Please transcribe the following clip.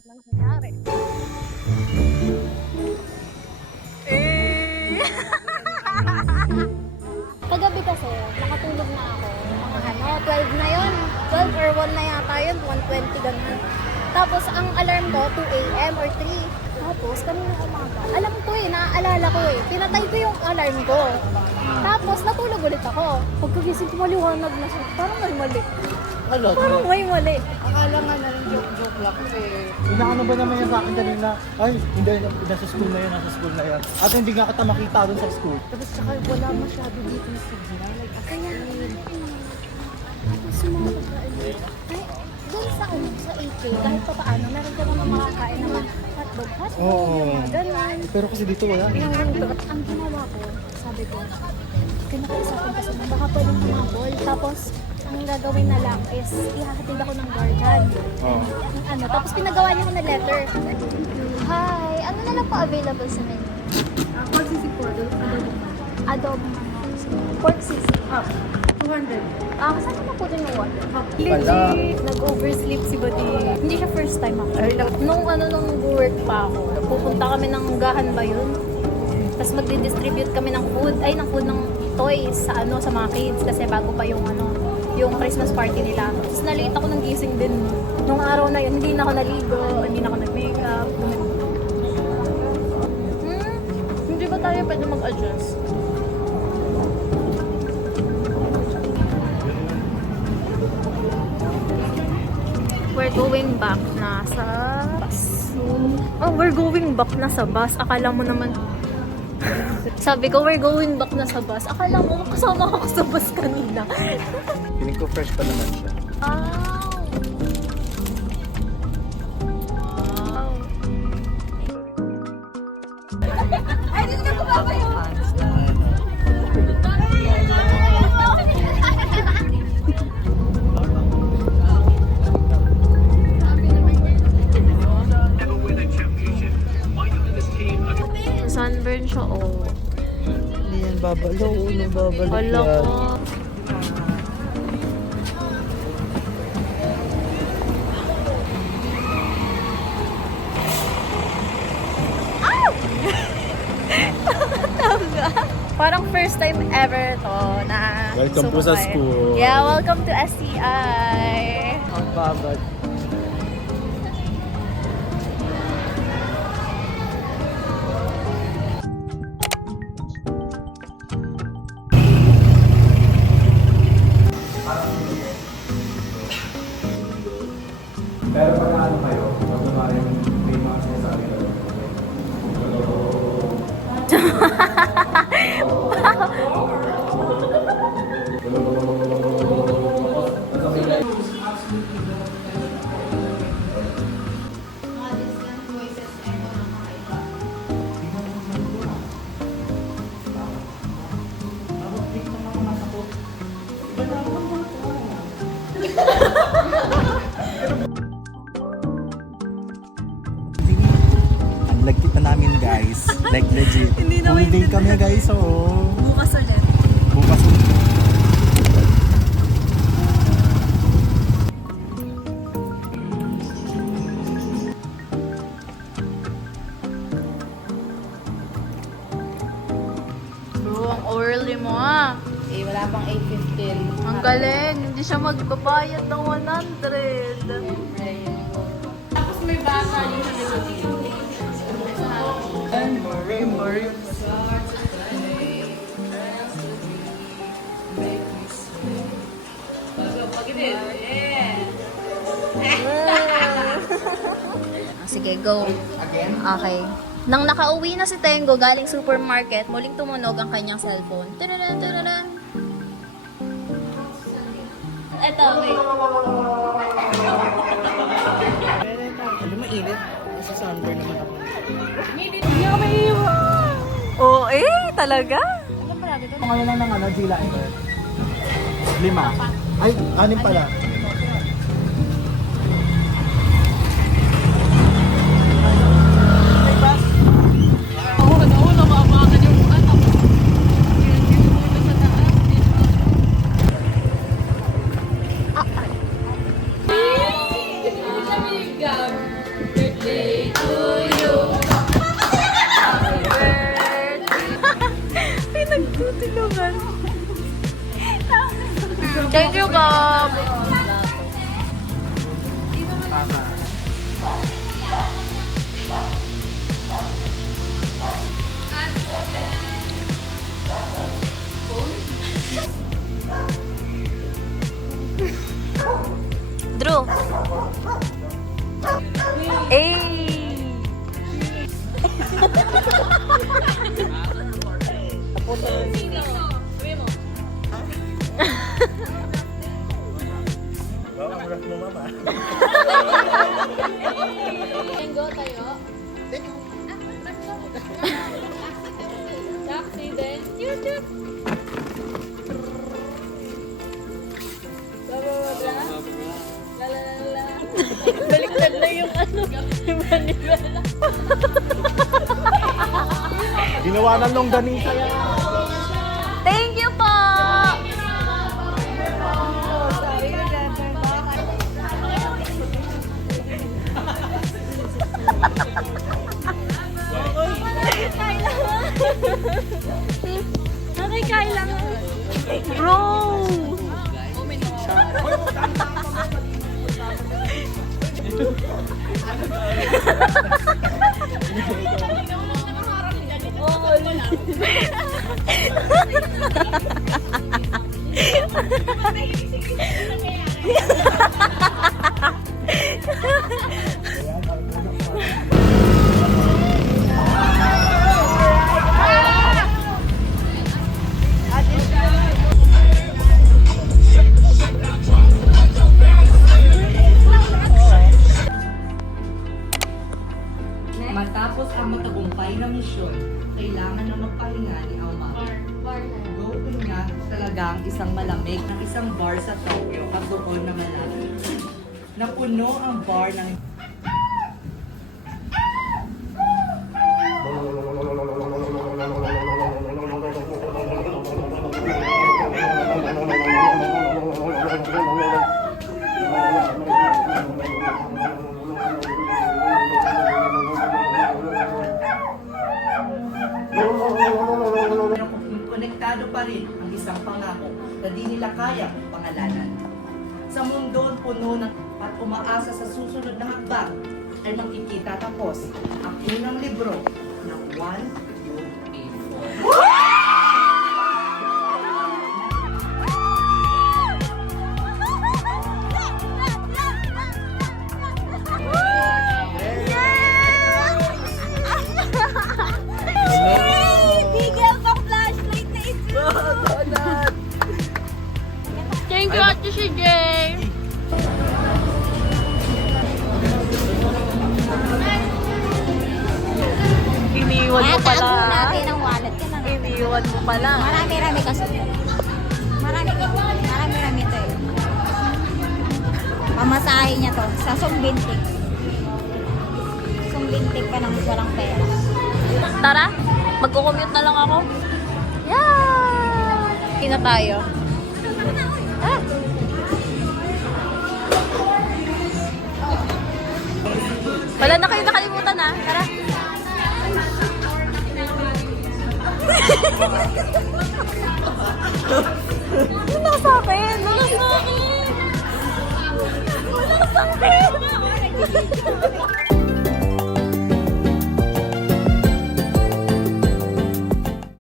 lahat ng nangyari. Kagabi kasi, nakatulog na ako. Mga 12 na yun. 12 or 1 na yata yun. 1:20 ganun. Tapos, ang alarm ko, 2 a.m. or 3. Tapos, kanina umaga. Alam ko naaalala ko Pinatay ko yung alarm ko. Tapos, natulog ulit ako. Pagkagising ko, maliwanag na siya. Parang may mali. Parang may mali. Akala nga na rin joke lang Inaano ba naman yan sa akin kanina? Ay, hindi, nasa school na yan, nasa school na yan. At hindi nga kita makita doon sa school. Tapos saka wala masyado dito yung signal. Like, Kaya, tapos yung mga pagkain. Ay, doon sa AK, kahit pa paano, meron ka naman makakain naman hotdog, Oo. ganun. Pero kasi dito wala. Yung ganito. Ang ginawa ko, sabi ko, kinakausapin kasi na baka pwedeng humabol. Tapos, ang gagawin na lang is ihahatid ako ng guardian. Oo. Tapos pinagawa niya ko na letter. Hi, ano na lang po available sa menu? pork sisig po, Adobo pork sisig. 200. Saan ko po din yung water? Legit! Nag-oversleep si Bati. Hindi siya first time ako. Nung work pa ako, pupunta kami ng Gahan ba yun? Tapos magdi-distribute kami ng food ng toys sa mga kids kasi bago pa yung Christmas party nila. Tapos na-late ako ng gising din. Nung araw na yun, hindi na ako naligo, hindi na ako nag-makeup. Hindi ba tayo pwede mag-adjust? We're going back na sa bus. Oh, we're going back na sa bus. Akala mo naman... Sabi ko, we're going back na sa bus. Akala mo, kasama ako sa bus kanina. Feeling ko fresh pa naman siya. Wow. Ay, dito na ko ba kayo? Sunburn siya, Hindi yan babalaw, babalik Wala ko. Parang first time ever to na Welcome po sa sumakay. school. Yeah, welcome to STI. Ang babad. Pero pag ano kayo, pag naman may mga sinasabi kayo. Ang lagkit na namin guys. Like legit. Hindi na Full day kami guys, oo. Bukas ulit. Bukas ulit. Bro, ang early mo Eh, wala pang 8:15. Ang galing. Hindi siya magbabayad ng 100. Tapos may bata yung sa likod. Sige, go. Again? Okay. Nang nakauwi na si Tengo galing supermarket, muling tumunog ang kanyang cellphone. Tararan, tararan. Eto, wait. Ano mainit? Sa sunburn naman ako. Hindi ako maiiwan. Oo, talaga? Ano lang ng Gila? 5. Ay, 6 pala. Tulungan. Thank you, Bob. Drew. Eh. Baka marat mo, mama. Go tayo. Taxi din. YouTube. La la la la. Baliktad na yung ano. Yung manibela. Ginawa ng longganisa yan. Thank you po! Nakay kailangan. Bro! Matapos ang matagumpay na misyon, kailangan na magpahinga ni Alma. Gawin nga talagang isang malamig ng isang bar sa Tokyo at doon na malapit. Napuno ang bar ng konektado pa rin ang isang pangako na di nila kaya pangalanan. Sa mundo puno ng at umaasa sa susunod na hakbang ay makikita tapos ang unang libro ng 1, 2, 3, 4. Thank you, Ate CJ! Iniwan mo pala. Tago natin ang wallet ko na. Iniwan mo pala. Marami-rami kasi. Marami-rami to eh. Pamasahe niya to sa Sumbintik. Sumbintik ka nang walang pera. Tara, magko-commute na lang ako. Yeah! Hindi na tayo. Ah! Wala na kayo nakalimutan ah. Tara. Wala sa akin! Wala sa akin! Wala sa akin!